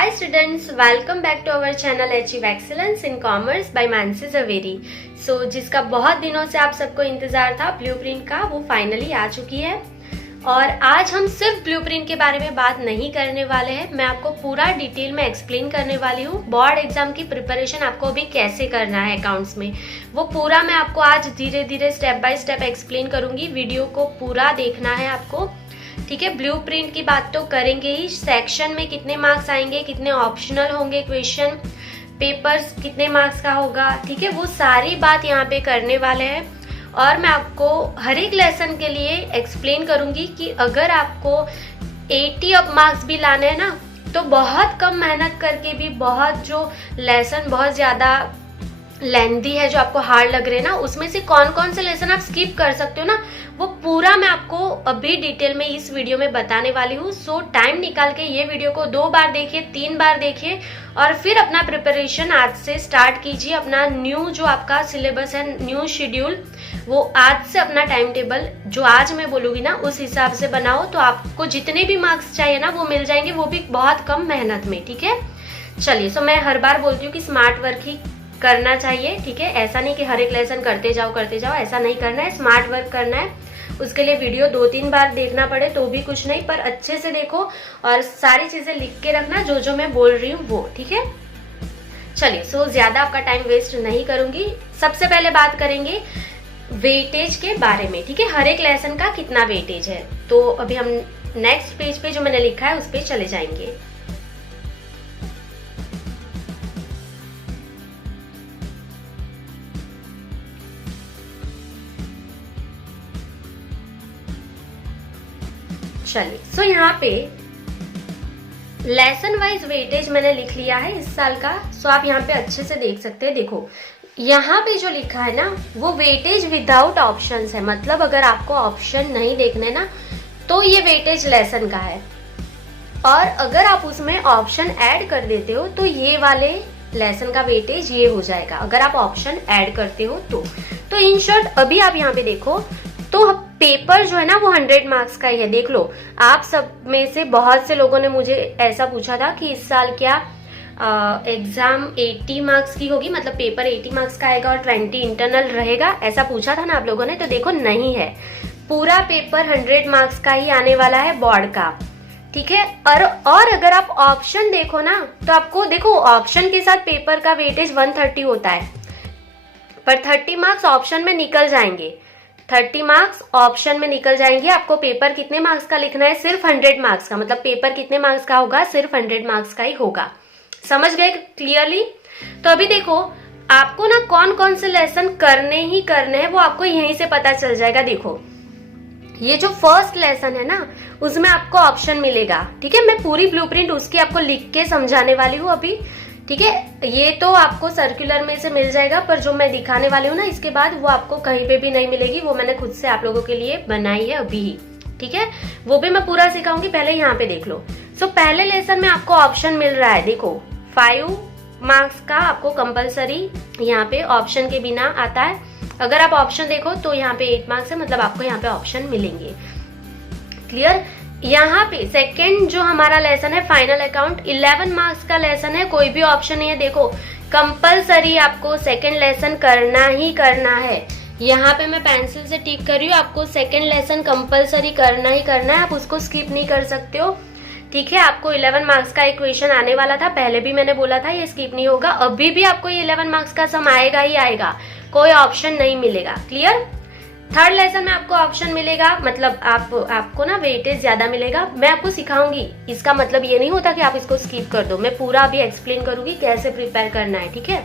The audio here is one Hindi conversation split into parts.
Hi students, welcome back to our channel Achieve Excellence in Commerce by Mansi Javeri. जिसका बहुत दिनों से आप सबको इंतजार था ब्लूप्रिंट का, वो फाइनली आ चुकी है। और आज हम सिर्फ ब्लूप्रिंट के बारे में बात नहीं करने वाले हैं, मैं आपको पूरा डिटेल में एक्सप्लेन करने वाली हूँ। बोर्ड एग्जाम की प्रिपरेशन आपको अभी कैसे करना है अकाउंट्स में, वो पूरा मैं आपको आज धीरे धीरे स्टेप बाय स्टेप एक्सप्लेन करूंगी। वीडियो को पूरा देखना है आपको, ठीक है। ब्लूप्रिंट की बात तो करेंगे ही, सेक्शन में कितने मार्क्स आएंगे, कितने ऑप्शनल होंगे क्वेश्चन, पेपर्स कितने मार्क्स का होगा, ठीक है, वो सारी बात यहाँ पे करने वाले हैं। और मैं आपको हर एक लेसन के लिए एक्सप्लेन करूंगी कि अगर आपको 80 अब मार्क्स भी लाने हैं ना, तो बहुत कम मेहनत करके भी बहुत जो लेसन बहुत ज्यादा लेंथी है, जो आपको हार्ड लग रहे हैं ना, उसमें से कौन कौन से लेसन आप स्किप कर सकते हो ना, वो पूरा मैं आपको अभी डिटेल में इस वीडियो में बताने वाली हूँ। सो टाइम निकाल के ये वीडियो को 2 बार देखिए, 3 बार देखिए और फिर अपना प्रिपरेशन आज से स्टार्ट कीजिए। अपना न्यू जो आपका सिलेबस है, न्यू शेड्यूल, वो आज से अपना टाइम टेबल जो आज मैं बोलूंगी ना उस हिसाब से बनाओ, तो आपको जितने भी मार्क्स चाहिए ना वो मिल जाएंगे, वो भी बहुत कम मेहनत में, ठीक है। चलिए, सो मैं हर बार बोलती हूँ कि स्मार्ट वर्क ही करना चाहिए, ठीक है। ऐसा नहीं कि हर एक लेसन करते जाओ, ऐसा नहीं करना है, स्मार्ट वर्क करना है। उसके लिए वीडियो 2-3 बार देखना पड़े तो भी कुछ नहीं, पर अच्छे से देखो और सारी चीजें लिख के रखना जो जो मैं बोल रही हूँ वो, ठीक है। चलिए, सो ज्यादा आपका टाइम वेस्ट नहीं करूंगी। सबसे पहले बात करेंगे वेटेज के बारे में, ठीक है, हर एक लेसन का कितना वेटेज है। तो अभी हम नेक्स्ट पेज पे जो मैंने लिखा है उस पे चले जाएंगे। चलिए, सो यहाँ पे लेसन वाइज वेटेज मैंने लिख लिया है इस साल का। सो आप यहाँ पे अच्छे से देख सकते हैं। देखो, यहाँ पे जो लिखा है ना वो वेटेज विदाउट ऑप्शंस है, मतलब अगर आपको ऑप्शन नहीं देखने ना तो ये वेटेज लेसन का है। और अगर आप उसमें ऑप्शन ऐड कर देते हो तो ये वाले लेसन का वेटेज ये हो जाएगा, अगर आप ऑप्शन ऐड करते हो तो इन शॉर्ट अभी आप यहाँ पे देखो तो पेपर जो है ना वो 100 मार्क्स का ही है। देख लो, आप सब में से बहुत से लोगों ने मुझे ऐसा पूछा था कि इस साल क्या एग्जाम 80 मार्क्स की होगी, मतलब पेपर 80 मार्क्स का आएगा और 20 इंटरनल रहेगा, ऐसा पूछा था ना आप लोगों ने। तो देखो, नहीं है, पूरा पेपर 100 मार्क्स का ही आने वाला है बोर्ड का, ठीक है। और अगर आप ऑप्शन देखो ना तो आपको देखो ऑप्शन के साथ पेपर का वेटेज 130 होता है, पर 30 मार्क्स ऑप्शन में निकल जाएंगे, 30 मार्क्स ऑप्शन में निकल जाएंगे। आपको पेपर कितने मार्क्स का लिखना है, सिर्फ 100 मार्क्स का, मतलब पेपर कितने मार्क्स का होगा, सिर्फ 100 मार्क्स का ही होगा। समझ गए क्लियरली? तो अभी देखो, आपको ना कौन कौन से लेसन करने ही करने हैं वो आपको यहीं से पता चल जाएगा। देखो, ये जो फर्स्ट लेसन है ना उसमें आपको ऑप्शन मिलेगा, ठीक है। मैं पूरी ब्लूप्रिंट उसकी आपको लिख के समझाने वाली हूँ अभी, ठीक है। ये तो आपको सर्कुलर में से मिल जाएगा, पर जो मैं दिखाने वाली हूँ ना इसके बाद वो आपको कहीं पे भी नहीं मिलेगी, वो मैंने खुद से आप लोगों के लिए बनाई है अभी ही, ठीक है। वो भी मैं पूरा सिखाऊंगी, पहले यहाँ पे देख लो। सो पहले लेसन में आपको ऑप्शन मिल रहा है, देखो 5 मार्क्स का आपको कंपलसरी यहाँ पे ऑप्शन के बिना आता है। अगर आप ऑप्शन देखो तो यहाँ पे 8 मार्क्स है, मतलब आपको यहाँ पे ऑप्शन मिलेंगे। क्लियर? यहाँ पे सेकंड जो हमारा लेसन है फाइनल अकाउंट, 11 मार्क्स का लेसन है, कोई भी ऑप्शन नहीं है। देखो, कंपलसरी आपको सेकंड लेसन करना ही करना है। यहाँ पे मैं पेंसिल से टिक कर रही हूँ, आपको सेकंड लेसन कंपलसरी करना ही करना है, आप उसको स्किप नहीं कर सकते हो, ठीक है। आपको 11 मार्क्स का एक क्वेश्चन आने वाला था, पहले भी मैंने बोला था ये स्किप नहीं होगा, अभी भी आपको ये 11 मार्क्स का सम आएगा ही आएगा, कोई ऑप्शन नहीं मिलेगा। क्लियर? थर्ड लेसन में आपको ऑप्शन मिलेगा, मतलब आपको ना वेटेज ज्यादा मिलेगा। मैं आपको सिखाऊंगी, इसका मतलब ये नहीं होता कि आप इसको स्किप कर दो, मैं पूरा अभी एक्सप्लेन करूंगी कैसे प्रिपेयर करना है, ठीक है।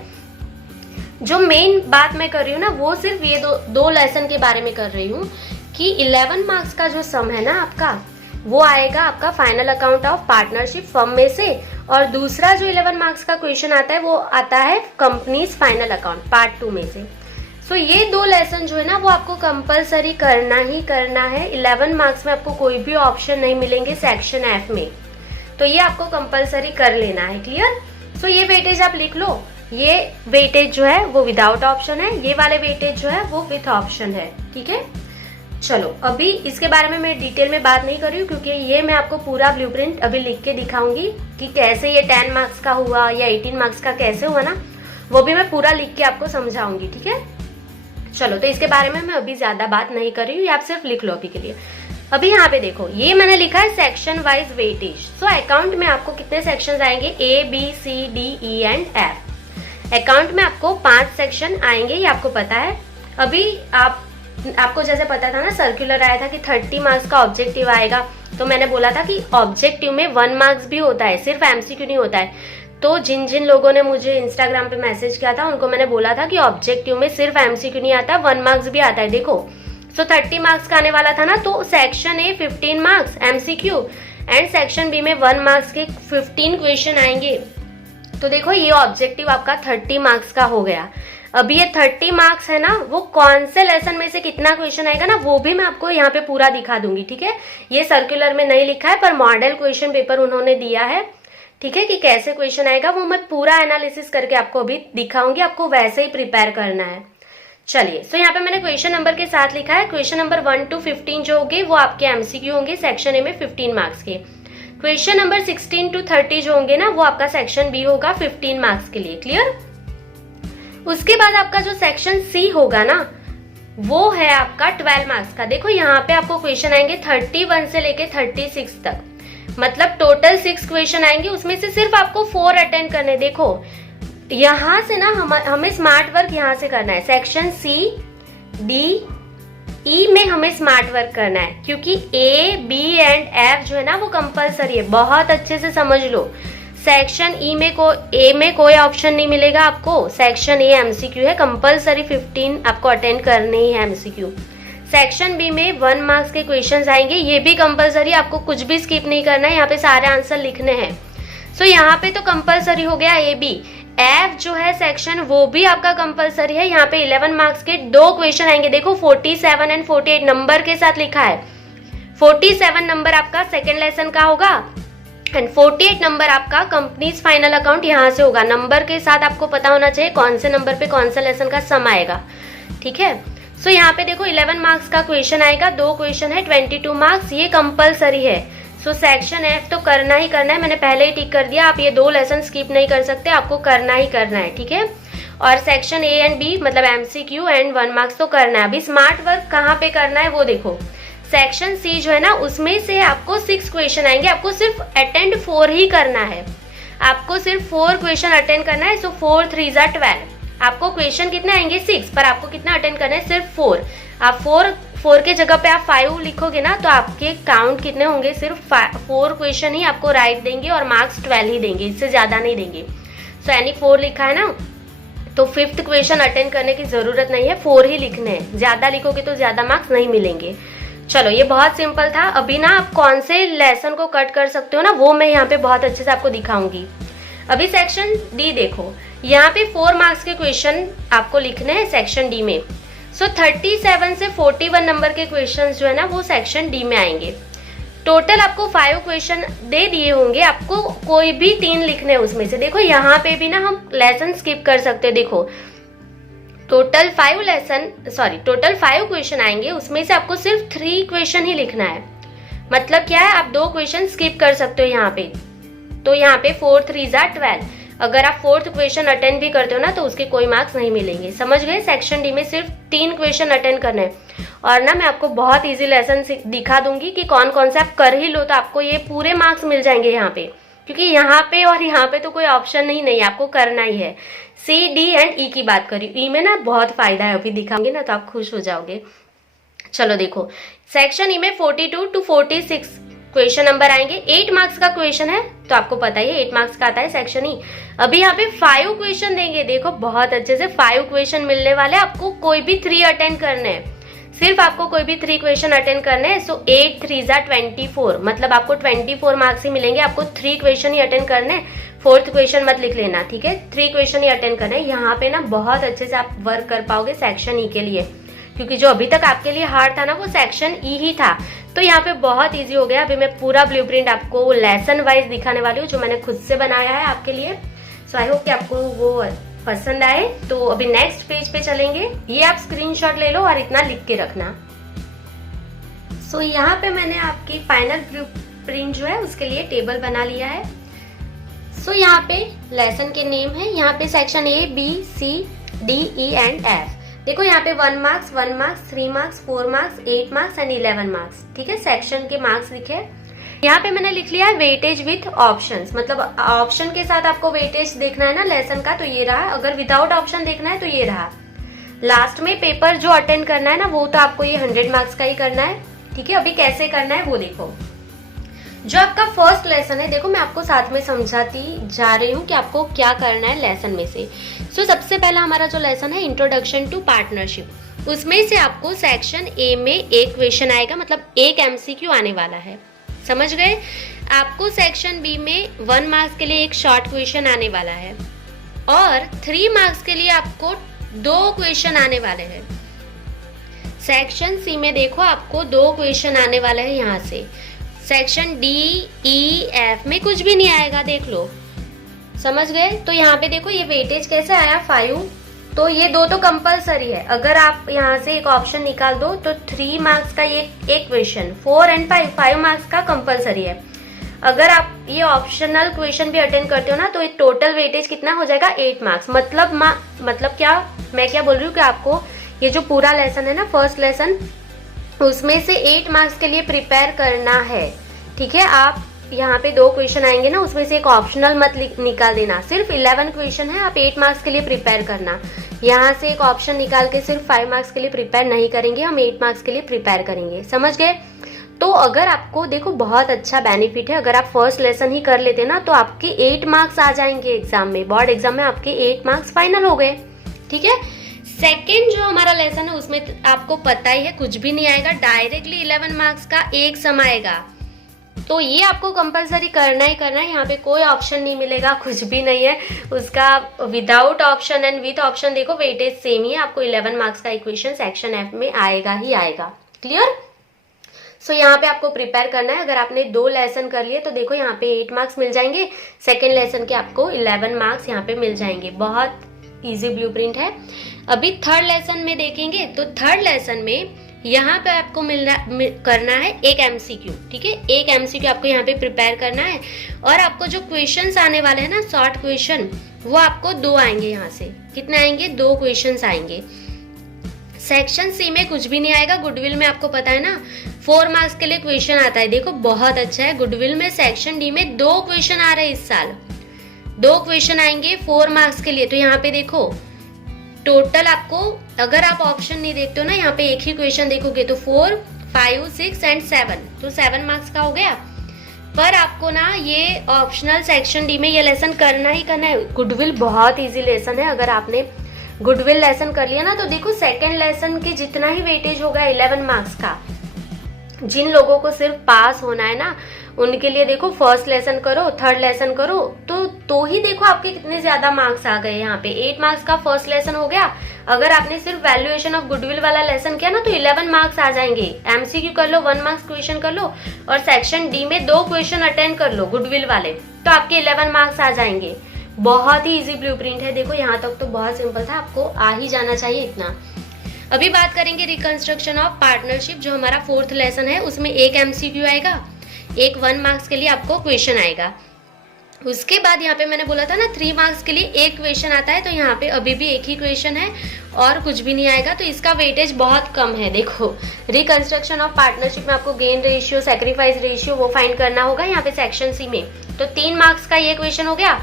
जो मेन बात मैं कर रही हूँ ना वो सिर्फ ये दो लेसन के बारे में कर रही हूँ कि 11 मार्क्स का जो सम है ना आपका, वो आएगा आपका final account of partnership firm में से, और दूसरा जो 11 मार्क्स का क्वेश्चन आता है वो आता है कंपनीज फाइनल अकाउंट पार्ट 2 में से। सो ये 2 लेसन जो है ना वो आपको कंपलसरी करना ही करना है। 11 मार्क्स में आपको कोई भी ऑप्शन नहीं मिलेंगे सेक्शन एफ में, तो ये आपको कंपलसरी कर लेना है। क्लियर? सो ये वेटेज आप लिख लो, ये वेटेज जो है वो विदाउट ऑप्शन है, ये वाले वेटेज जो है वो विथ ऑप्शन है, ठीक है। चलो अभी इसके बारे में मैं डिटेल में बात नहीं कर रही हूँ, क्योंकि ये मैं आपको पूरा ब्लूप्रिंट अभी लिख के दिखाऊंगी कि कैसे ये 10 मार्क्स का हुआ या 18 मार्क्स का कैसे हुआ ना, वो भी मैं पूरा लिख के आपको समझाऊंगी, ठीक है। चलो तो इसके बारे में मैं अभी ज्यादा बात नहीं कर रही हूँ, आप सिर्फ लिख लो अभी के लिए। अभी यहाँ पे देखो, ये मैंने लिखा है section wise weightage. So account में आपको कितने सेक्शन आएंगे, ABCDE एंड F। अकाउंट में आपको 5 सेक्शन आएंगे, ये आपको पता है। अभी आपको जैसे पता था ना, सर्कुलर आया था कि 30 मार्क्स का ऑब्जेक्टिव आएगा, तो मैंने बोला था कि ऑब्जेक्टिव में 1 मार्क्स भी होता है, सिर्फ MCQ नहीं होता है। तो जिन जिन लोगों ने मुझे इंस्टाग्राम पे मैसेज किया था, उनको मैंने बोला था कि ऑब्जेक्टिव में सिर्फ MCQ नहीं आता, 1 मार्क्स भी आता है। देखो, सो 30 मार्क्स का आने वाला था ना, तो section A 15 marks MCQ and section B में 1 मार्क्स के 15 क्वेश्चन आएंगे। तो देखो, ये ऑब्जेक्टिव आपका 30 मार्क्स का हो गया। अभी ये 30 मार्क्स है ना, वो कौन से लेसन में से कितना क्वेश्चन आएगा ना, वो भी मैं आपको यहाँ पे पूरा दिखा दूंगी, ठीक है। ये सर्कुलर में नहीं लिखा है, पर मॉडल क्वेश्चन पेपर उन्होंने दिया है, ठीक है, कि कैसे क्वेश्चन आएगा वो मैं पूरा एनालिसिस करके आपको अभी दिखाऊंगी। आपको वैसे ही प्रिपेयर करना है। चलिए, सो यहाँ पे मैंने क्वेश्चन नंबर के साथ लिखा है। क्वेश्चन नंबर 1 to 15 जो होंगे वो आपके MCQ होंगे, सेक्शन ए में 15 मार्क्स के। क्वेश्चन नंबर 16 to 30 जो होंगे ना, वो आपका सेक्शन बी होगा 15 मार्क्स के लिए। क्लियर। उसके बाद आपका जो सेक्शन सी होगा ना, वो है आपका 12 मार्क्स का। देखो, यहाँ पे आपको क्वेश्चन आएंगे 31 से लेके 36 तक, मतलब टोटल 6 क्वेश्चन आएंगे, उसमें से सिर्फ आपको 4 अटेंड करने। देखो, यहां से ना हमें स्मार्ट वर्क यहां से करना है। सेक्शन सी, डी, ई में हमें स्मार्ट वर्क करना है, क्योंकि A, B एंड F जो है ना, वो कंपलसरी है। बहुत अच्छे से समझ लो। सेक्शन ई में ए में कोई ऑप्शन नहीं मिलेगा आपको। सेक्शन ए MCQ है, कंपलसरी 15 आपको अटेंड करने ही है MCQ। सेक्शन बी में 1 मार्क्स के क्वेश्चंस आएंगे, ये भी कंपलसरी, आपको कुछ भी स्किप नहीं करना है, यहाँ पे सारे आंसर लिखने हैं। सो यहाँ पे तो कंपलसरी हो गया AB। F जो है सेक्शन, वो भी आपका कंपलसरी है। यहाँ पे 11 मार्क्स के 2 क्वेश्चन आएंगे। देखो, 47 एंड 48 नंबर के साथ लिखा है। 47 नंबर आपका सेकेंड लेसन का होगा एंड 48 नंबर आपका कंपनीज फाइनल अकाउंट यहाँ से होगा। नंबर के साथ आपको पता होना चाहिए कौन से नंबर पे कौन सा लेसन का सम आएगा, ठीक है। सो यहाँ पे देखो, 11 मार्क्स का क्वेश्चन आएगा, 2 क्वेश्चन है, 22 मार्क्स, ये कंपलसरी है। सो सेक्शन F तो करना ही करना है, मैंने पहले ही टिक कर दिया। आप ये 2 लेसन स्किप नहीं कर सकते, आपको करना ही करना है, ठीक है। और सेक्शन A एंड B मतलब MCQ एंड 1 मार्क्स तो करना है। अभी स्मार्ट वर्क कहाँ पे करना है वो देखो। सेक्शन C जो है ना, उसमें से आपको 6 क्वेश्चन आएंगे, आपको सिर्फ अटेंड 4 ही करना है। आपको सिर्फ 4 क्वेश्चन अटेंड करना है। सो 4 3 जा 12। आपको क्वेश्चन कितने आएंगे 6, पर आपको कितना अटेंड करना है, सिर्फ 4। आप 4 के जगह पे आप 5 लिखोगे ना, तो आपके काउंट कितने होंगे, सिर्फ 4 क्वेश्चन ही आपको राइट देंगे और मार्क्स 12 ही देंगे, इससे ज्यादा नहीं देंगे। सो यानी 4 लिखा है ना, तो 5th क्वेश्चन अटेंड करने की जरूरत नहीं है, 4 ही लिखने हैं। ज्यादा लिखोगे तो ज्यादा मार्क्स नहीं मिलेंगे। चलो, ये बहुत सिंपल था। अभी ना आप कौन से लेसन को कट कर सकते हो ना, वो मैं यहाँ पे बहुत अच्छे से आपको दिखाऊंगी। अभी सेक्शन डी देखो, यहाँ पे 4 मार्क्स के क्वेश्चन आपको लिखने हैं सेक्शन डी में। सो 37 से 41 नंबर के क्वेश्चन जो है ना, वो सेक्शन डी में आएंगे। टोटल आपको 5 क्वेश्चन दे दिए होंगे, आपको कोई भी 3 लिखने हैं उसमें से। देखो, यहाँ पे भी ना हम लेसन स्किप कर सकते हैं। देखो, टोटल 5 क्वेश्चन आएंगे, उसमें से आपको सिर्फ 3 क्वेश्चन ही लिखना है। मतलब क्या है, आप 2 क्वेश्चन स्किप कर सकते हो यहाँ पे। तो यहाँ पे 4 3 जा 12। अगर आप 4th क्वेश्चन अटेंड भी करते हो ना, तो उसके कोई मार्क्स नहीं मिलेंगे। समझ गए। सेक्शन डी में सिर्फ 3 क्वेश्चन अटेंड करने हैं। और ना मैं आपको बहुत इजी लेसन दिखा दूंगी कि कौन कौन से आप कर ही लो, तो आपको ये पूरे मार्क्स मिल जाएंगे यहाँ पे, क्योंकि यहाँ पे और यहाँ पे तो कोई ऑप्शन नहीं, आपको करना ही है। C, D एंड E की बात करी, E में ना बहुत फायदा है, अभी दिखाऊंगी ना तो आप खुश हो जाओगे। चलो देखो, सेक्शन ई में 42 to 46 क्वेश्चन नंबर आएंगे। 8 मार्क्स का क्वेश्चन है, तो आपको पता ही है 8 मार्क्स का आता है सेक्शन ई। अभी यहाँ पे 5 क्वेश्चन देंगे। देखो, बहुत अच्छे से 5 क्वेश्चन मिलने वाले, आपको कोई भी 3 अटेंड करने हैं। सिर्फ आपको कोई भी 3 क्वेश्चन अटेंड करने हैं। सो 8 3 जा 24, मतलब आपको 24 मार्क्स ही मिलेंगे। आपको 3 क्वेश्चन ही अटेंड करने हैं, 4th क्वेश्चन मत लिख लेना, ठीक है। 3 क्वेश्चन ही अटेंड करने हैं। यहाँ पे ना बहुत अच्छे से आप वर्क कर पाओगे सेक्शन ई के लिए, क्योंकि जो अभी तक आपके लिए हार्ड था ना, वो सेक्शन ई ही था। तो यहाँ पे बहुत इजी हो गया। अभी मैं पूरा ब्लूप्रिंट आपको लेसन वाइज दिखाने वाली हूँ, जो मैंने खुद से बनाया है आपके लिए। सो आई होप कि आपको वो पसंद आए। तो अभी नेक्स्ट पेज पे चलेंगे। ये आप स्क्रीनशॉट ले लो और इतना लिख के रखना। सो यहाँ पे मैंने आपकी फाइनल प्रिंट जो है उसके लिए टेबल बना लिया है। सो यहाँ पे लेसन के नेम है, यहाँ पे section A, B, C, D, E and F। देखो यहाँ पे 1 marks, 1 marks, 3 marks, 4 marks, 8 marks and 11 marks, ठीक है, सेक्शन के मार्क्स लिखे। यहाँ पे मैंने लिख लिया है वेटेज विथ ऑप्शंस, मतलब ऑप्शन के साथ आपको वेटेज देखना है ना लेसन का, तो ये रहा। अगर विदाउट ऑप्शन देखना है तो ये रहा। लास्ट में पेपर जो अटेंड करना है ना, वो तो आपको ये 100 मार्क्स का ही करना है, ठीक है। अभी कैसे करना है वो देखो। जो आपका फर्स्ट लेसन है, देखो मैं आपको साथ में समझाती जा रही हूँ कि आपको क्या करना है लेसन में से। सो सबसे पहला हमारा जो लेसन है इंट्रोडक्शन टू पार्टनरशिप, उसमें से आपको सेक्शन ए में एक क्वेश्चन आएगा, मतलब एक एमसीक्यू आने वाला है, समझ गए। आपको सेक्शन बी में 1 मार्क्स के लिए एक शॉर्ट क्वेश्चन आने वाला है और 3 मार्क्स के लिए आपको 2 क्वेश्चन आने वाले हैं। सेक्शन सी में देखो आपको 2 क्वेश्चन आने वाले हैं यहाँ से। सेक्शन डी, ई, एफ में कुछ भी नहीं आएगा, देख लो, समझ गए। तो यहाँ पे देखो ये वेटेज कैसे आया 5, तो ये 2 तो कंपलसरी है। अगर आप यहाँ से एक ऑप्शन निकाल दो तो 3 मार्क्स का ये एक क्वेश्चन, 4 एंड 5 मार्क्स का कंपलसरी है। अगर आप ये ऑप्शनल क्वेश्चन भी अटेंड करते हो ना, तो ये टोटल वेटेज कितना हो जाएगा 8 मार्क्स। मतलब क्या मैं क्या बोल रही हूँ कि आपको ये जो पूरा लेसन है ना, फर्स्ट लेसन, उसमें से 8 मार्क्स के लिए प्रिपेयर करना है, ठीक है। आप यहाँ पे 2 क्वेश्चन आएंगे ना, उसमें से एक ऑप्शनल मत निकाल देना। सिर्फ 11 क्वेश्चन है, आप 8 मार्क्स के लिए प्रिपेयर करना। यहाँ से एक ऑप्शन निकाल के सिर्फ 5 मार्क्स के लिए प्रिपेयर नहीं करेंगे, हम 8 मार्क्स के लिए प्रिपेयर करेंगे, समझ गए। तो अगर आपको देखो बहुत अच्छा बेनिफिट है, अगर आप फर्स्ट लेसन ही कर लेते ना, तो आपके 8 मार्क्स आ जाएंगे एग्जाम में, बोर्ड एग्जाम में आपके 8 मार्क्स फाइनल हो गए, ठीक है। सेकेंड जो हमारा लेसन है उसमें आपको पता ही है कुछ भी नहीं आएगा, डायरेक्टली 11 मार्क्स का एक सम आएगा। तो ये आपको कंपलसरी करना ही करना है। यहाँ पे कोई ऑप्शन नहीं मिलेगा, कुछ भी नहीं है उसका। Without option and with option देखो वेटेज सेम ही है, आपको 11 मार्क्स का इक्वेशन सेक्शन एफ में आएगा ही आएगा, क्लियर। सो यहाँ पे आपको प्रिपेयर करना है। अगर आपने 2 लेसन कर लिए तो देखो यहाँ पे 8 मार्क्स मिल जाएंगे, सेकेंड लेसन के आपको 11 मार्क्स यहाँ पे मिल जाएंगे। बहुत इजी ब्लूप्रिंट है। अभी थर्ड लेसन में देखेंगे तो थर्ड लेसन में यहाँ पे आपको करना है एक एमसीक्यू, ठीक है। एक एमसीक्यू आपको यहाँ पे प्रिपेयर करना है और आपको जो क्वेश्चंस आने वाले हैं ना शॉर्ट क्वेश्चन, वो आपको 2 आएंगे। यहाँ से कितने आएंगे, 2 क्वेश्चंस आएंगे। सेक्शन सी में कुछ भी नहीं आएगा। गुडविल में आपको पता है ना 4 मार्क्स के लिए क्वेश्चन आता है, देखो बहुत अच्छा है। गुडविल में सेक्शन डी में 2 क्वेश्चन आ रहे हैं इस साल, 2 क्वेश्चन आएंगे 4 मार्क्स के लिए। तो यहाँ पे देखो टोटल आपको, अगर आप ऑप्शन नहीं देखते हो ना, यहाँ पे एक ही क्वेश्चन देखोगे तो 4, 5, 6 एंड 7, तो 7 मार्क्स का हो गया। पर आपको ना ये ऑप्शनल सेक्शन डी में ये लेसन करना ही करना है। गुडविल बहुत इजी लेसन है। अगर आपने गुडविल लेसन कर लिया ना, तो देखो सेकेंड लेसन के जितना ही वेटेज होगा 11 मार्क्स का, जिन लोगों को सिर्फ पास होना है ना, उनके लिए देखो फर्स्ट लेसन करो, थर्ड लेसन करो, तो ही देखो आपके कितने ज्यादा मार्क्स आ गए। यहाँ पे 8 मार्क्स का फर्स्ट लेसन हो गया। अगर आपने सिर्फ वैल्यूएशन ऑफ गुडविल वाला लेसन किया ना, तो 11 मार्क्स आ जाएंगे। एमसीक्यू कर लो, 1 मार्क्स क्वेश्चन कर लो और सेक्शन डी में 2 क्वेश्चन अटेंड कर लो गुडविल वाले, तो आपके 11 मार्क्स आ जाएंगे। बहुत ही इजी ब्लूप्रिंट है। देखो यहाँ तक तो बहुत सिंपल था, आपको आ ही जाना चाहिए इतना। अभी बात करेंगे रिकंस्ट्रक्शन ऑफ पार्टनरशिप, जो हमारा 4th लेसन है। उसमें एक एमसीक्यू आएगा, एक 1 मार्क्स के लिए आपको क्वेश्चन आएगा। उसके बाद यहाँ पे मैंने बोला था ना 3 मार्क्स के लिए एक क्वेश्चन आता है, तो यहाँ पे अभी भी एक ही क्वेश्चन है और कुछ भी नहीं आएगा, तो इसका वेटेज बहुत कम है। देखो रिकंस्ट्रक्शन ऑफ पार्टनरशिप में आपको गेन रेशियो, सैक्रिफाइस रेशियो वो फाइंड करना होगा यहाँ पे सेक्शन सी में। तो 3 मार्क्स का ये क्वेश्चन हो गया,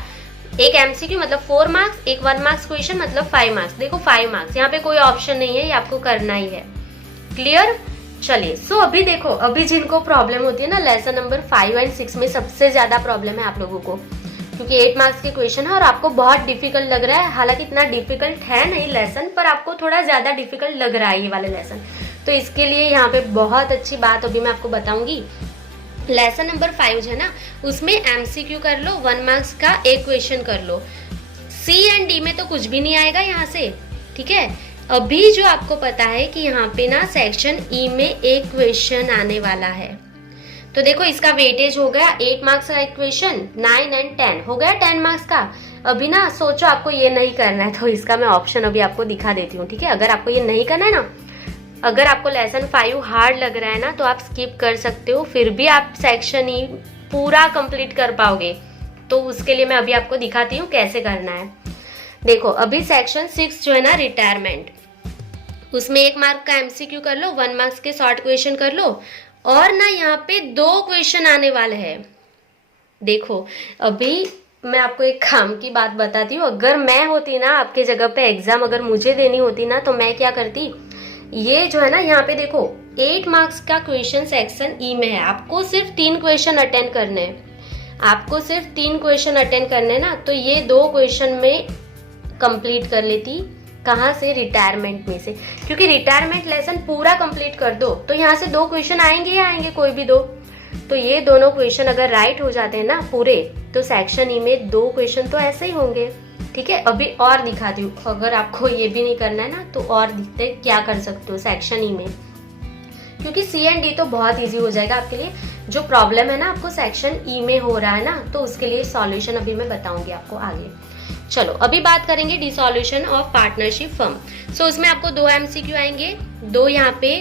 एक एमसीक्यू मतलब 4 मार्क्स, एक 1 मार्क्स क्वेश्चन मतलब 5 मार्क्स। देखो 5 मार्क्स, यहाँ पे कोई ऑप्शन नहीं है, ये आपको करना ही है, क्लियर। चलिए सो अभी देखो, अभी जिनको प्रॉब्लम होती है ना लेसन नंबर 5 एंड 6 में सबसे ज्यादा प्रॉब्लम है आप लोगों को, क्योंकि 8 मार्क्स के क्वेश्चन है और आपको बहुत डिफिकल्ट लग रहा है। हालांकि इतना डिफिकल्ट है नहीं लेसन, पर आपको थोड़ा ज्यादा डिफिकल्ट लग रहा है ये वाले लेसन। तो इसके लिए यहाँ पे बहुत अच्छी बात अभी मैं आपको बताऊंगी। लेसन नंबर 5 है ना, उसमें एमसीक्यू कर लो, 1 मार्क्स का एक क्वेश्चन कर लो। सी एंड डी में तो कुछ भी नहीं आएगा यहाँ से, ठीक है। अभी जो आपको पता है कि यहाँ पे ना सेक्शन ई में एक क्वेश्चन आने वाला है, तो देखो इसका वेटेज हो गया 8 मार्क्स का एक क्वेश्चन, 9 एंड 10 हो गया 10 मार्क्स का। अभी ना सोचो आपको ये नहीं करना है, तो इसका मैं ऑप्शन अभी आपको दिखा देती हूँ, ठीक है। अगर आपको ये नहीं करना है ना, अगर आपको लेसन 5 हार्ड लग रहा है ना तो आप स्किप कर सकते हो, फिर भी आप सेक्शन ई पूरा कंप्लीट कर पाओगे। तो उसके लिए मैं अभी आपको दिखाती हूँ कैसे करना है। देखो अभी सेक्शन 6 जो है ना रिटायरमेंट, उसमें 1 मार्क का एमसीक्यू कर लो, 1 मार्क्स के शॉर्ट क्वेश्चन कर लो, और ना यहाँ पे 2 क्वेश्चन आने वाले हैं। देखो अभी मैं आपको एक काम की बात बताती हूँ, अगर मैं होती ना आपके जगह पे एग्जाम अगर मुझे देनी होती ना तो मैं क्या करती, ये जो है ना यहाँ पे देखो 8 मार्क्स का क्वेश्चन सेक्शन ई में है, आपको सिर्फ 3 क्वेश्चन अटेंड करने हैं, आपको सिर्फ 3 क्वेश्चन अटेंड करने ना, तो ये 2 क्वेश्चन में कंप्लीट कर लेती। कहाँ से? रिटायरमेंट में से, क्योंकि रिटायरमेंट लेसन पूरा कंप्लीट कर दो तो यहाँ से 2 क्वेश्चन आएंगे ही आएंगे, कोई भी 2। तो ये दोनों क्वेश्चन अगर राइट हो जाते हैं ना पूरे, तो सेक्शन ई में 2 क्वेश्चन तो ऐसे ही होंगे। ठीक है, अभी और दिखाती हूँ, अगर आपको ये भी नहीं करना है ना तो और दिखते क्या कर सकते हो सेक्शन ई में, क्योंकि सी एंड डी तो बहुत इजी हो जाएगा आपके लिए। जो प्रॉब्लम है ना आपको सेक्शन ई में हो रहा है ना, तो उसके लिए सॉल्यूशन अभी मैं बताऊंगी आपको आगे। चलो अभी बात करेंगे डिसॉल्यूशन ऑफ पार्टनरशिप फर्म। सो उसमें आपको 2 एमसीक्यू आएंगे, 2 यहाँ पे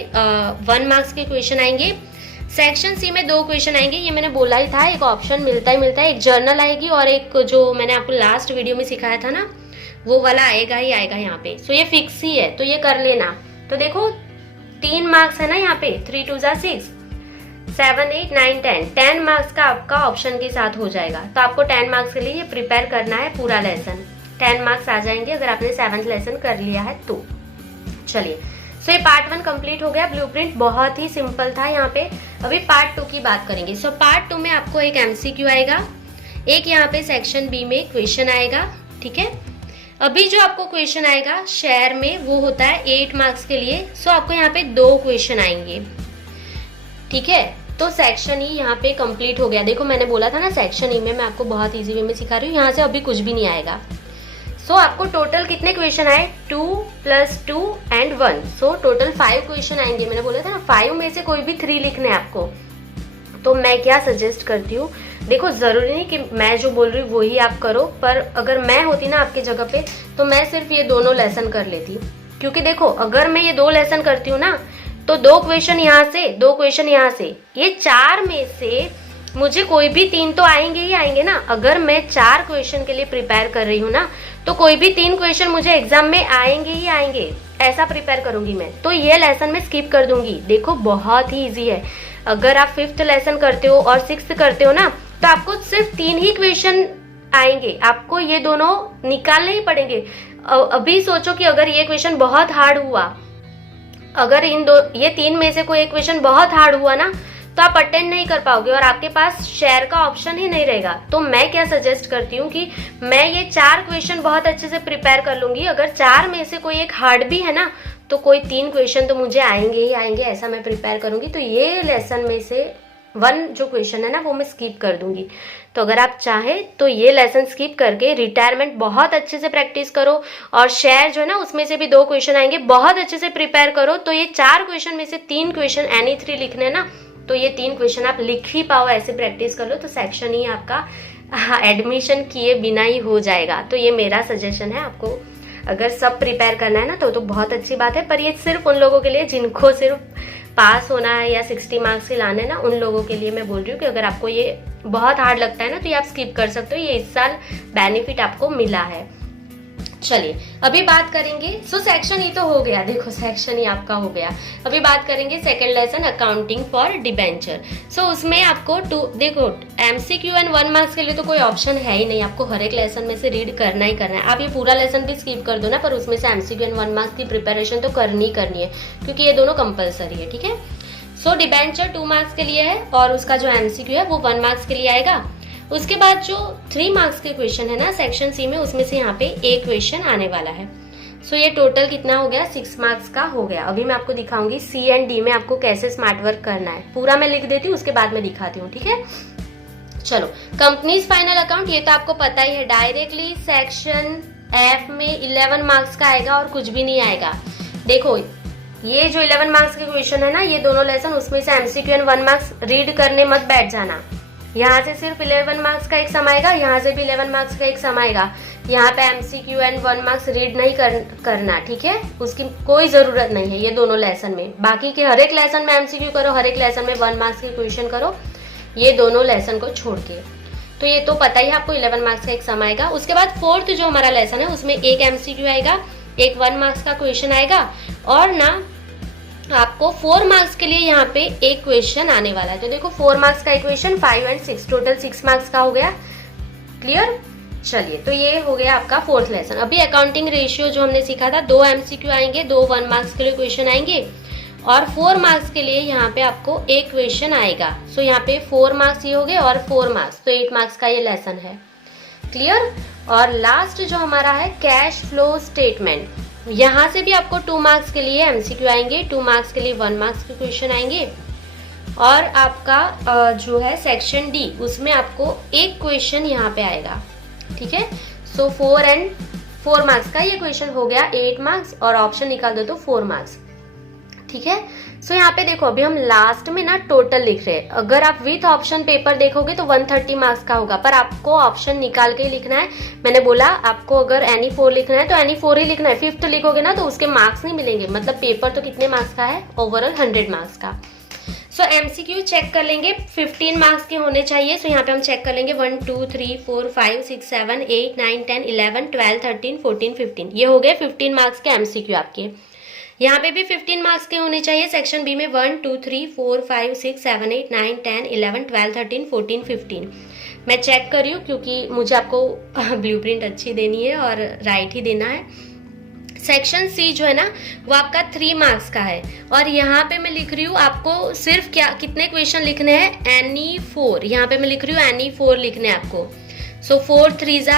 1 मार्क्स के क्वेश्चन आएंगे। सेक्शन सी में 2 क्वेश्चन आएंगे, ये मैंने बोला ही था, एक ऑप्शन मिलता है, एक जर्नल आएगी और एक जो मैंने आपको लास्ट वीडियो में सिखाया था ना वो वाला आएगा ही आएगा यहाँ पे। सो ये फिक्स ही है, तो ये कर लेना। तो देखो 3 मार्क्स है ना यहाँ पे, 3 2 6, 7 8 9 10 मार्क्स का आपका ऑप्शन के साथ हो जाएगा। तो आपको 10 मार्क्स के लिए ये प्रिपेयर करना है पूरा लेसन, 10 मार्क्स आ जाएंगे अगर आपने 7th लेसन कर लिया है तो। चलिए सो ये पार्ट 1 कंप्लीट हो गया, ब्लूप्रिंट बहुत ही सिंपल था यहाँ पे। अभी पार्ट 2 की बात करेंगे। सो पार्ट 2 में आपको एक एमसीक्यू आएगा, एक यहाँ पे सेक्शन बी में क्वेश्चन आएगा। ठीक है, अभी जो आपको क्वेश्चन आएगा शेयर में वो होता है 8 मार्क्स के लिए। सो आपको यहाँ पे 2 क्वेश्चन आएंगे। ठीक है, तो सेक्शन ई यहाँ पे कंप्लीट हो गया। देखो मैंने बोला था ना सेक्शन ई में मैं आपको बहुत इजी वे में सिखा रही हूँ, यहाँ से अभी कुछ भी नहीं आएगा। सो आपको टोटल कितने क्वेश्चन आए? 2 + 2 and 1, सो टोटल 5 क्वेश्चन आएंगे। मैंने बोला था ना 5 में से कोई भी 3 लिखने हैं आपको। तो मैं क्या सजेस्ट करती हूँ, देखो जरूरी नहीं कि मैं जो बोल रही हूँ वही आप करो, पर अगर मैं होती ना आपके जगह पे तो मैं सिर्फ ये दोनों लेसन कर लेती, क्योंकि देखो अगर मैं ये 2 लेसन करती हूँ ना तो 2 क्वेश्चन यहाँ से, 2 क्वेश्चन यहाँ से, ये 4 में से मुझे कोई भी 3 तो आएंगे ही आएंगे ना। अगर मैं 4 क्वेश्चन के लिए प्रिपेयर कर रही हूँ ना तो कोई भी 3 क्वेश्चन मुझे एग्जाम में आएंगे ही आएंगे, ऐसा प्रिपेयर करूंगी मैं। तो ये लेसन में स्किप कर दूंगी। देखो बहुत ही इजी है, अगर आप 5th लेसन करते हो और 6th करते हो ना तो आपको सिर्फ 3 ही क्वेश्चन आएंगे, आपको ये दोनों निकालने ही पड़ेंगे। अभी सोचो कि अगर ये क्वेश्चन बहुत हार्ड हुआ, अगर ये 3 में से कोई एक क्वेश्चन बहुत हार्ड हुआ ना तो आप अटेंड नहीं कर पाओगे और आपके पास शेयर का ऑप्शन ही नहीं रहेगा। तो मैं क्या सजेस्ट करती हूँ कि मैं ये 4 क्वेश्चन बहुत अच्छे से प्रिपेयर कर लूंगी, अगर 4 में से कोई एक हार्ड भी है ना तो कोई 3 क्वेश्चन तो मुझे आएंगे ही आएंगे, ऐसा मैं प्रिपेयर करूंगी। तो ये लेसन में से 1 जो क्वेश्चन है ना वो मैं स्किप कर दूंगी। तो अगर आप चाहें तो ये लेसन स्किप करके रिटायरमेंट बहुत अच्छे से प्रैक्टिस करो, और शेयर जो है ना उसमें से भी 2 क्वेश्चन आएंगे, बहुत अच्छे से प्रिपेयर करो। तो ये 4 क्वेश्चन में से 3 क्वेश्चन एनी 3 लिखने ना, तो ये 3 क्वेश्चन आप लिख ही पाओ, ऐसे प्रैक्टिस कर लो तो सेक्शन ही आपका एडमिशन किए बिना ही हो जाएगा। तो ये मेरा सजेशन है आपको, अगर सब प्रिपेयर करना है ना तो बहुत अच्छी बात है, पर ये सिर्फ उन लोगों के लिए जिनको सिर्फ पास होना है या 60 मार्क्स ही लाने ना, उन लोगों के लिए मैं बोल रही हूँ कि अगर आपको ये बहुत हार्ड लगता है ना तो ये आप स्किप कर सकते हो, ये इस साल बेनिफिट आपको मिला है। चलिए अभी बात करेंगे, सो सेक्शन ई तो हो गया, देखो सेक्शन ई आपका हो गया। अभी बात करेंगे second lesson accounting for debenture. So उसमें आपको देखो एमसीक्यू एंड 1 मार्क्स के लिए तो कोई ऑप्शन है ही नहीं, आपको हर एक लेसन में से रीड करना ही करना है। आप ये पूरा लेसन भी स्किप कर दो ना, पर उसमें से एमसीक्यू एंड 1 मार्क्स की प्रिपरेशन तो करनी है, क्योंकि ये दोनों कंपलसरी है। ठीक है, सो डिबेंचर 2 मार्क्स के लिए है और उसका जो एमसीक्यू है वो 1 मार्क्स के लिए आएगा। उसके बाद जो 3 मार्क्स के क्वेश्चन है ना सेक्शन सी में, उसमें से यहाँ पे एक क्वेश्चन आने वाला है। सो ये टोटल कितना हो गया? 6 मार्क्स का हो गया। अभी मैं आपको दिखाऊंगी सी एंड डी में आपको कैसे स्मार्ट वर्क करना है, पूरा मैं लिख देती हूँ उसके बाद मैं दिखाती हूँ। ठीक है, चलो कंपनीज फाइनल अकाउंट, ये तो आपको पता ही है, डायरेक्टली सेक्शन एफ में 11 मार्क्स का आएगा और कुछ भी नहीं आएगा। देखो ये जो 11 मार्क्स के क्वेश्चन है ना, ये दोनों लेसन, उसमें से एमसीक्यू एंड 1 मार्क्स रीड करने मत बैठ जाना, यहाँ से सिर्फ 11 मार्क्स का एक सम आएगा, यहाँ से भी 11 मार्क्स का एक सम आएगा। यहाँ पे MCQ एंड 1 मार्क्स रीड नहीं करना, ठीक है, उसकी कोई जरूरत नहीं है ये दोनों लेसन में। बाकी के हर एक लेसन में MCQ करो, हर एक लेसन में 1 मार्क्स के क्वेश्चन करो, ये दोनों लेसन को छोड़ के। तो ये तो पता ही है आपको 11 मार्क्स का एक सम आएगा। उसके बाद फोर्थ जो हमारा लेसन है उसमें एक MCQ आएगा, एक 1 मार्क्स का क्वेश्चन आएगा, और ना आपको 4 मार्क्स के लिए यहाँ पे एक क्वेश्चन आने वाला है। तो देखो 4 मार्क्स का इक्वेशन 5 एंड 6, टोटल 6 मार्क्स का हो गया। क्लियर? चलिए, तो ये हो गया आपका फोर्थ लेसन। अभी अकाउंटिंग रेशियो जो हमने सीखा था, 2 MCQ आएंगे, 2 1 मार्क्स के लिए क्वेश्चन आएंगे, और 4 मार्क्स के लिए यहाँ पे आपको एक क्वेश्चन आएगा। सो यहाँ पे 4 मार्क्स ये हो गए और 4 मार्क्स, तो 8 मार्क्स का ये लेसन है। क्लियर? और लास्ट जो हमारा है कैश फ्लो स्टेटमेंट, यहाँ से भी आपको 2 मार्क्स के लिए MCQ आएंगे, 2 मार्क्स के लिए 1 मार्क्स के क्वेश्चन आएंगे, और आपका जो है सेक्शन D, उसमें आपको एक क्वेश्चन यहाँ पे आएगा। ठीक है, सो 4 मार्क्स का ये क्वेश्चन हो गया 8 मार्क्स, और ऑप्शन निकाल दो तो 4 मार्क्स। ठीक है, सो यहाँ पे देखो अभी हम लास्ट में ना टोटल लिख रहे हैं। अगर आप विथ ऑप्शन पेपर देखोगे तो 130 मार्क्स का होगा, पर आपको ऑप्शन निकाल के ही लिखना है। मैंने बोला आपको अगर एनी 4 लिखना है तो एनी 4 ही लिखना है। 5th लिखोगे ना तो उसके मार्क्स नहीं मिलेंगे। मतलब पेपर तो कितने मार्क्स का है, ओवरऑल 100 मार्क्स का। सो MCQ चेक कर लेंगे, 15 मार्क्स के होने चाहिए। सो यहाँ पे हम चेक कर लेंगे 1 2 3 4 5 6 7 8 9 10 11 12 13 14 15, ये हो गए 15 मार्क्स के MCQ आपके। यहाँ पे भी 15 मार्क्स के होने चाहिए सेक्शन B में, 1 2 3 4 5 6 7 8 9 10 11 12 13 14 15। मैं चेक कर रही हूँ क्योंकि मुझे आपको ब्लूप्रिंट अच्छी देनी है और राइट ही देना है। सेक्शन C जो है ना वो आपका 3 मार्क्स का है, और यहाँ पे मैं लिख रही हूँ आपको सिर्फ कितने क्वेश्चन लिखने हैं, एनी 4। यहाँ पे मैं लिख रही हूँ एनी 4 लिखने हैं आपको। सो 4 3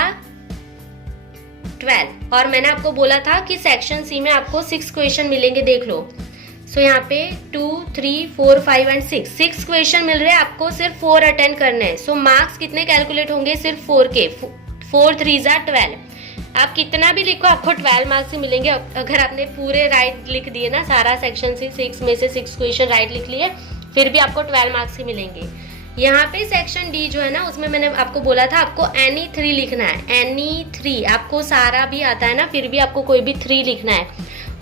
12, और मैंने आपको बोला था कि सेक्शन C में आपको 6 क्वेश्चन मिलेंगे, देख लो। सो यहाँ पे 2 3 4 5 एंड 6 क्वेश्चन मिल रहे हैं आपको, सिर्फ 4 अटेंड करने हैं। सो मार्क्स कितने कैलकुलेट होंगे, सिर्फ 4 के। 4 3 12, आप कितना भी लिखो आपको 12 मार्क्स ही मिलेंगे। अगर आपने पूरे राइट लिख दिए ना, सारा सेक्शन C 6 में से 6 क्वेश्चन राइट लिख लिए, फिर भी आपको 12 मार्क्स ही मिलेंगे। यहाँ पे सेक्शन D जो है ना उसमें मैंने आपको बोला था आपको एनी 3 लिखना है। एनी 3 आपको सारा भी आता है ना, फिर भी आपको कोई भी 3 लिखना है।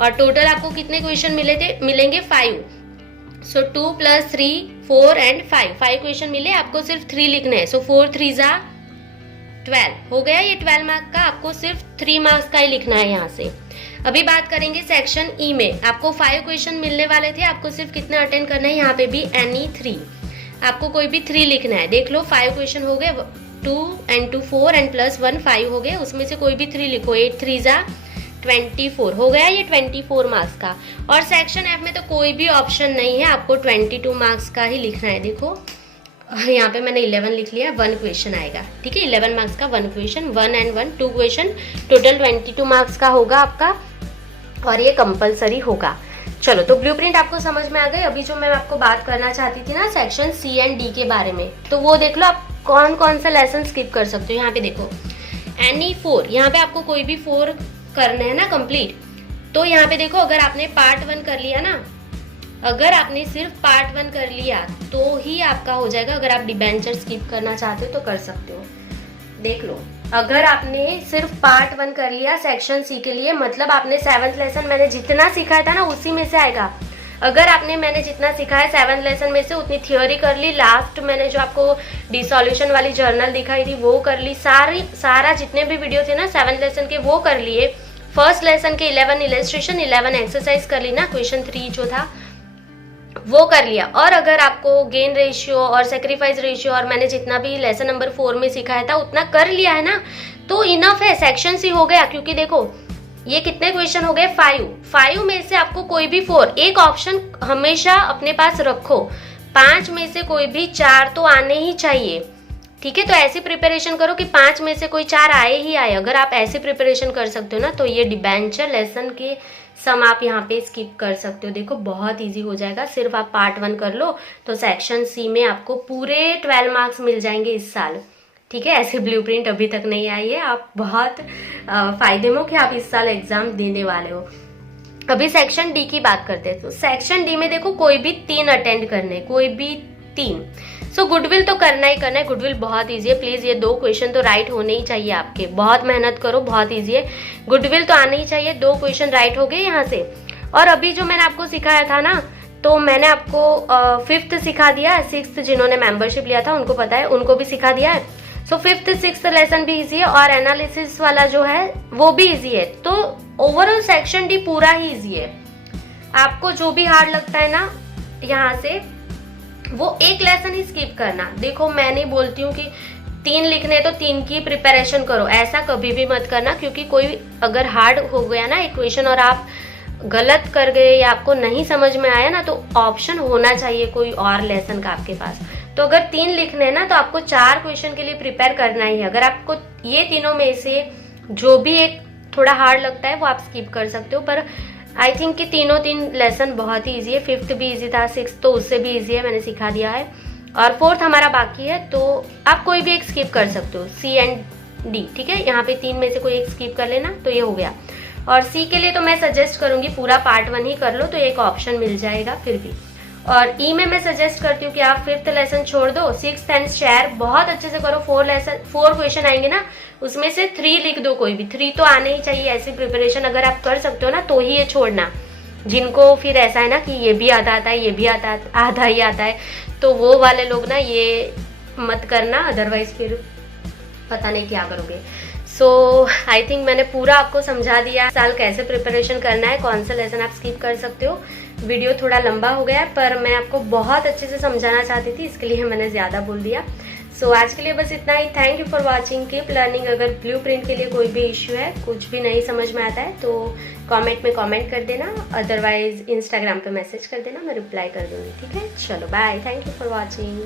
और टोटल आपको कितने क्वेश्चन मिलेंगे 5। सो 2 + 3 4 एंड 5 क्वेश्चन मिले, आपको सिर्फ 3 लिखने हैं। सो 4 3 12 हो गया। ये 12 मार्क्स का आपको सिर्फ 3 मार्क्स का ही लिखना है यहाँ से। अभी बात करेंगे सेक्शन E में, आपको 5 क्वेश्चन मिलने वाले थे, आपको सिर्फ कितना अटेंड करना है, यहाँ पे भी एनी 3, आपको कोई भी 3 लिखना है। देख लो 5 क्वेश्चन हो गए, 2 and 2 4 and +1 5 हो गए, उसमें से कोई भी 3 लिखो। 8 3 24 हो गया ये 24 मार्क्स का। और सेक्शन F में तो कोई भी ऑप्शन नहीं है, आपको 22 मार्क्स का ही लिखना है। देखो यहाँ पे मैंने 11 लिख लिया, 1 क्वेश्चन आएगा। ठीक है, 11 मार्क्स का 1 question, 1 and 1 2 question, total 22 marks का होगा आपका, और ये कंपलसरी होगा। चलो, तो ब्लूप्रिंट आपको समझ में आ गई। अभी जो मैं आपको बात करना चाहती थी ना सेक्शन C एंड D के बारे में, तो वो देख लो आप कौन कौन सा लेसन स्किप कर सकते हो। यहाँ पे देखो एनी 4, यहाँ पे आपको कोई भी 4 करने हैं ना कंप्लीट। तो यहाँ पे देखो अगर आपने पार्ट 1 कर लिया ना, अगर आपने सिर्फ पार्ट 1 कर लिया तो ही आपका हो जाएगा। अगर आप डिबेंचर स्किप करना चाहते हो तो कर सकते हो। देख लो, अगर आपने सिर्फ पार्ट 1 कर लिया सेक्शन C के लिए, मतलब आपने 7th लेसन मैंने जितना सिखाया था ना उसी में से आएगा। अगर मैंने जितना सिखाया 7th लेसन में से उतनी थ्योरी कर ली, लास्ट मैंने जो आपको डिसॉल्यूशन वाली जर्नल दिखाई थी वो कर ली, सारा जितने भी वीडियो थे ना 7th लेसन के वो कर लिए। फर्स्ट लेसन के 11 इलस्ट्रेशन 11 एक्सरसाइज कर ली ना, क्वेश्चन 3 जो था वो कर लिया। और अगर आपको गेन रेशियो और सेक्रीफाइस रेशियो और मैंने जितना भी लेसन नंबर 4 में सिखाया था उतना कर लिया है ना, तो इनफ है, सेक्शन C हो गया। क्योंकि देखो ये कितने क्वेश्चन हो गए, 5 में से आपको कोई भी 4, एक ऑप्शन हमेशा अपने पास रखो, 5 में से कोई भी 4 तो आने ही चाहिए। ठीक है, तो ऐसी प्रिपरेशन करो कि 5 में से कोई 4 आए ही आए। अगर आप ऐसी प्रिपरेशन कर सकते हो ना, तो ये डिबेंचर लेसन के सम आप यहाँ पे स्किप कर सकते हो। देखो बहुत इजी हो जाएगा, सिर्फ आप पार्ट 1 कर लो तो सेक्शन C में आपको पूरे 12 मार्क्स मिल जाएंगे इस साल। ठीक है, ऐसे ब्लूप्रिंट अभी तक नहीं आई है, आप बहुत फायदे में हो कि आप इस साल एग्जाम देने वाले हो। अभी सेक्शन D की बात करते हैं। तो सेक्शन D में देखो कोई भी 3 अटेंड करने, कोई भी 3। सो गुडविल तो करना ही करना है, गुडविल बहुत ईजी है। प्लीज ये 2 क्वेश्चन तो राइट होने ही चाहिए आपके, बहुत मेहनत करो, बहुत ईजी है, गुडविल तो आने ही चाहिए। 2 क्वेश्चन राइट हो गए यहाँ से। और अभी जो मैंने आपको सिखाया था ना, तो मैंने आपको 5th सिखा दिया है, 6th जिन्होंने मेंबरशिप लिया था उनको पता है, उनको भी सिखा दिया है। सो 5th 6th लेसन भी इजी है और एनालिसिस वाला जो है वो भी इजी है। तो ओवरऑल सेक्शन डी पूरा ही इजी है। आपको जो भी हार्ड लगता है ना यहाँ से, वो एक लेसन ही स्किप करना। देखो मैं नहीं बोलती हूँ कि 3 लिखने तो 3 की प्रिपरेशन करो, ऐसा कभी भी मत करना, क्योंकि कोई अगर हार्ड हो गया ना इक्वेशन और आप गलत कर गए या आपको नहीं समझ में आया ना, तो ऑप्शन होना चाहिए कोई और लेसन का आपके पास। तो अगर 3 लिखने हैं ना, तो आपको 4 क्वेश्चन के लिए प्रिपेयर करना ही है। अगर आपको ये तीनों में से जो भी एक थोड़ा हार्ड लगता है वो आप स्किप कर सकते हो, पर आई थिंक कि तीनों 3 लेसन बहुत ही ईजी है। 5th भी ईजी था, 6th तो उससे भी ईजी है, मैंने सिखा दिया है, और 4th हमारा बाकी है। तो आप कोई भी एक स्किप कर सकते हो, C and D, ठीक है। यहाँ पे 3 में से कोई एक स्किप कर लेना तो ये हो गया। और C के लिए तो मैं सजेस्ट करूंगी पूरा पार्ट 1 ही कर लो, तो एक ऑप्शन मिल जाएगा फिर भी। और E में मैं सजेस्ट करती हूँ कि आप 5th लेसन छोड़ दो, 6th एंड शेयर बहुत अच्छे से करो। 4 क्वेश्चन आएंगे ना, उसमें से 3 लिख दो, कोई भी 3 तो आने ही चाहिए। ऐसी प्रिपरेशन अगर आप कर सकते हो ना तो ही ये छोड़ना। जिनको फिर ऐसा है ना कि ये भी आधा आता है, ये भी आधा ही आता है, तो वो वाले लोग ना ये मत करना, अदरवाइज फिर पता नहीं क्या करोगे। सो आई थिंक मैंने पूरा आपको समझा दिया साल कैसे प्रिपरेशन करना है, कौन सा लेसन आप स्किप कर सकते हो। वीडियो थोड़ा लंबा हो गया, पर मैं आपको बहुत अच्छे से समझाना चाहती थी, इसके लिए मैंने ज़्यादा बोल दिया। सो आज के लिए बस इतना ही। Thank you for watching, keep learning. अगर ब्लूप्रिंट के लिए कोई भी इश्यू है, कुछ भी नहीं समझ में आता है, तो कमेंट में कमेंट कर देना, अदरवाइज इंस्टाग्राम पे मैसेज कर देना, मैं रिप्लाई कर दूंगी, ठीक है। चलो bye, thank you for watching.